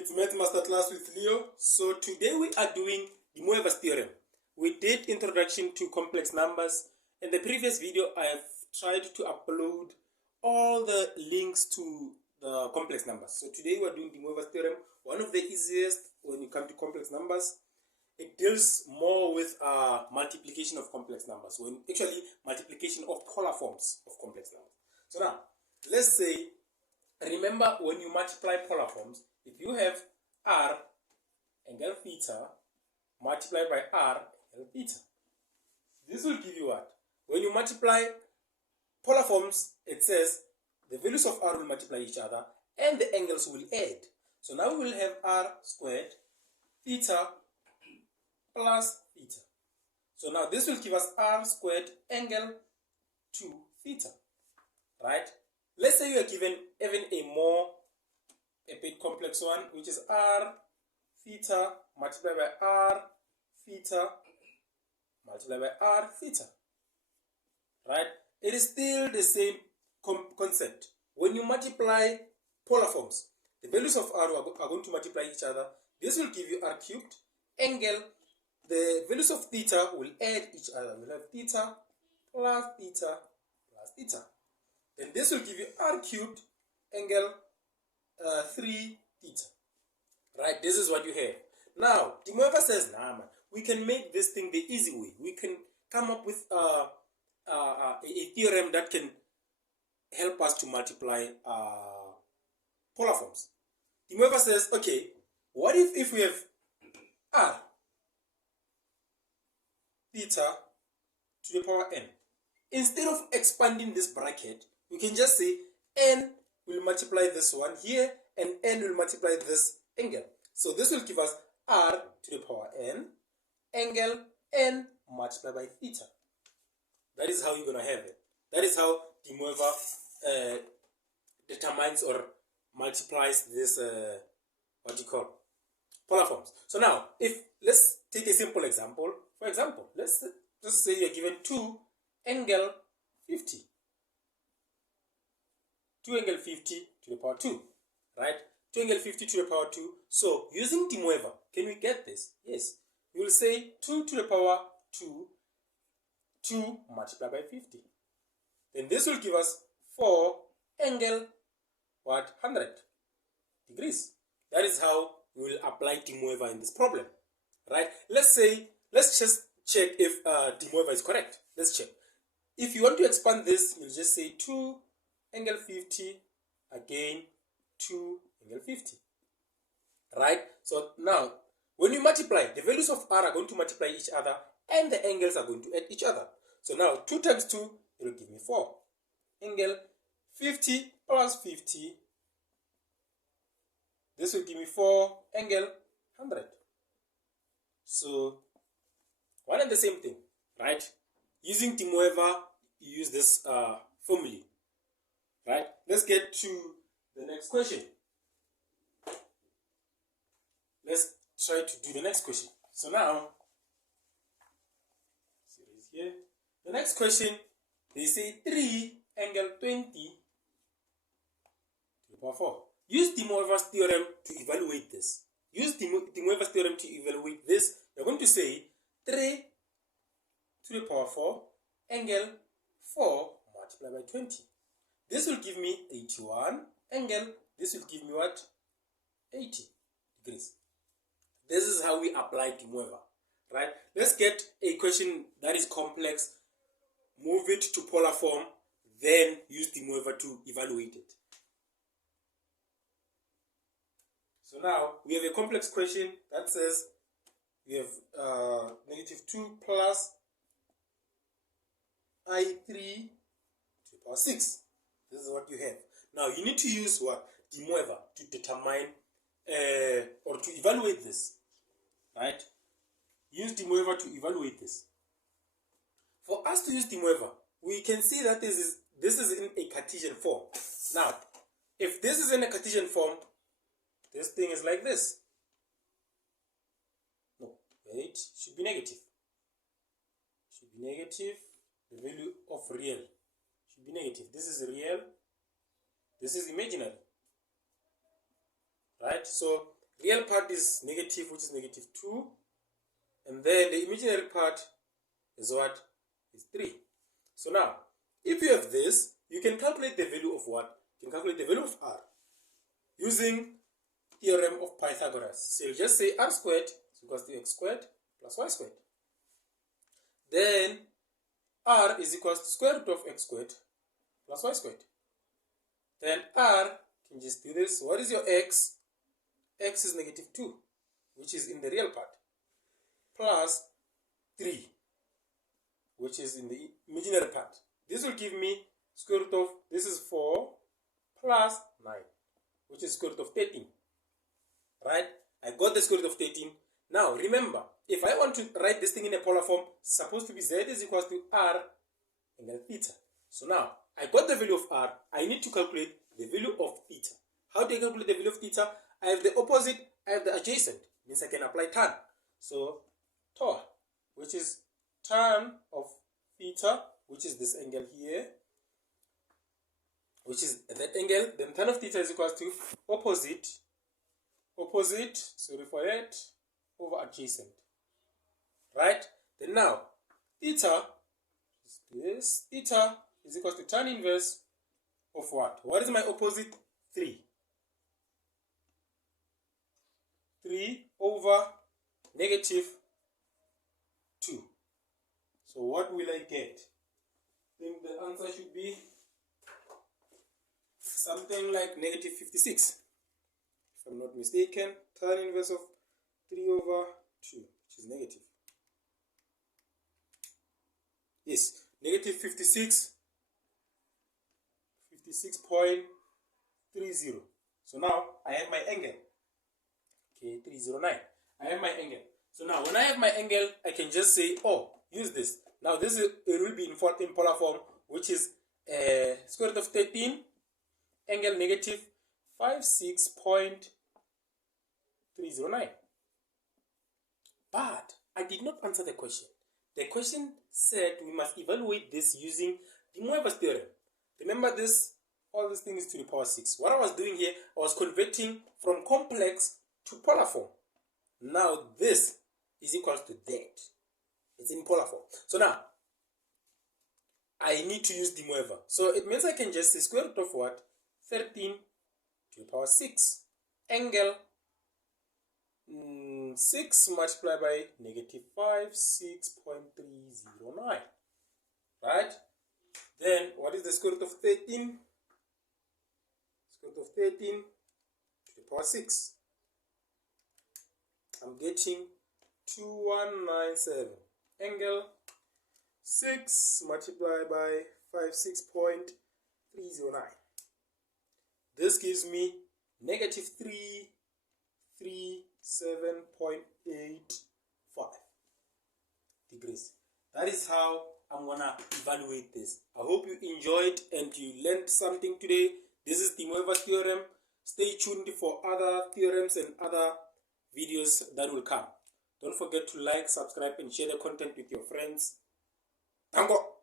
It's Math Masterclass with Leo. So today we are doing the Moivre's theorem. We did introduction to complex numbers. In the previous video, I have tried to upload all the links to the complex numbers. So today we are doing the Moivre's theorem, one of the easiest when you come to complex numbers. It deals more with multiplication of complex numbers, when actually multiplication of polar forms of complex numbers. So now, let's say, remember when you multiply polar forms, if you have r angle theta multiplied by r angle theta, this will give you what? When you multiply polar forms, it says the values of r will multiply each other and the angles will add. So now we will have r squared theta plus theta. So now this will give us r squared angle 2 theta, right? Let's say you are given even a bit complex one, which is r theta multiplied by r theta multiplied by r theta, right? It is still the same concept. When you multiply polar forms, the values of r are going to multiply each other. This will give you r cubed angle. The values of theta will add each other. We'll have theta plus theta plus theta. Then this will give you r cubed angle 3 theta. Right? This is what you have. Now, the Moivre says, nah, man, we can make this thing the easy way. We can come up with a theorem that can help us to multiply polar forms. The Moivre says, okay, what if we have r theta to the power n? Instead of expanding this bracket, we can just say n will multiply this one here and n will multiply this angle. So this will give us r to the power n angle n multiplied by theta. That is how you're going to have it. That is how the Moivre determines or multiplies this, polar forms. So now, let's take a simple example. For example, let's just say you're given 2 angle 50. 2 angle 50 to the power 2, right? 2 angle 50 to the power 2. So, using the Moivre, can we get this? Yes. We will say 2 to the power 2, 2 multiplied by 50. Then this will give us 4 angle, 100 degrees. That is how we will apply the Moivre in this problem, right? Let's just check if the Moivre is correct. Let's check. If you want to expand this, you'll just say 2 angle 50 again 2 angle 50, right? So now when you multiply, the values of r are going to multiply each other and the angles are going to add each other. So now 2 times 2, it will give me 4 angle 50 plus 50. This will give me 4 angle 100. So one and the same thing, right? Using the Moivre, you use this formula. Right? Let's get to the next question. Let's try to do the next question. So now, series here. The next question, they say 3 angle 20 to the power 4. Use the Moivre's theorem to evaluate this. Use the Moivre's theorem to evaluate this. You're going to say 3 to the power 4 angle 4 multiplied by 20. This will give me 81 angle. This will give me what? 80 degrees. This is how we apply the Moivre, right? Let's get a question that is complex, move it to polar form, then use the Moivre to evaluate it. So now we have a complex question that says we have negative 2 plus I3 to the power 6. This is what you have. Now you need to use what? The Moivre to determine or to evaluate this. Right? Use the Moivre to evaluate this. For us to use the Moivre, we can see that this is in a Cartesian form. Now, if this is in a Cartesian form, this thing is like this. No, wait, should be negative. Should be negative. The value of real should be negative. This is real. This is imaginary. Right? So real part is negative, which is negative 2. And then the imaginary part is what? Is 3. So now, if you have this, you can calculate the value of what? You can calculate the value of r using theorem of Pythagoras. So you just say r squared is equals to x squared plus y squared. Then r is equals to square root of x squared plus y squared. Then r, you can just do this. What is your x? X is negative 2, which is in the real part, plus 3, which is in the imaginary part. This will give me square root of, this is 4 plus 9, which is square root of 13. Right? I got the square root of 13. Now, remember, if I want to write this thing in a polar form, it's supposed to be z is equals to r angle theta. So now, I got the value of r. I need to calculate the value of theta. How do I calculate the value of theta? I have the opposite, I have the adjacent. Means I can apply tan. So, tor, which is tan of theta, which is this angle here, which is that angle. Then tan of theta is equals to opposite, sorry for that, over adjacent. Right? Then now, theta is theta is equals to tan inverse of what? What is my opposite? 3. 3 over negative 2. So what will I get? I think the answer should be something like negative 56. If I'm not mistaken, tan inverse of 3 over 2, which is negative. Yes, negative 56. 56.30. So now I have my angle. Okay, 309. I have my angle. So now when I have my angle, I can just say, oh, use this. Now this is, it will be in polar form, which is square root of 13, angle negative 56.309. But I did not answer the question. The question said we must evaluate this using the Moivre's theorem. Remember this, all these things to the power 6. What I was doing here, I was converting from complex to polar form. Now this is equals to that. It's in polar form. So now, I need to use the Moivre. So it means I can just say square root of what? 13 to the power 6. Angle 6 multiplied by negative 5, 6.309. Right? Then, what is the square root of 13? Square root of 13 to the power 6. I'm getting 2197. Angle 6 multiplied by 56.309. This gives me negative 337.85 degrees. That is how I'm gonna evaluate this. I hope you enjoyed and you learned something today. This is the Moivre's theorem. Stay tuned for other theorems and other videos that will come. Don't forget to like, subscribe, and share the content with your friends. Tango!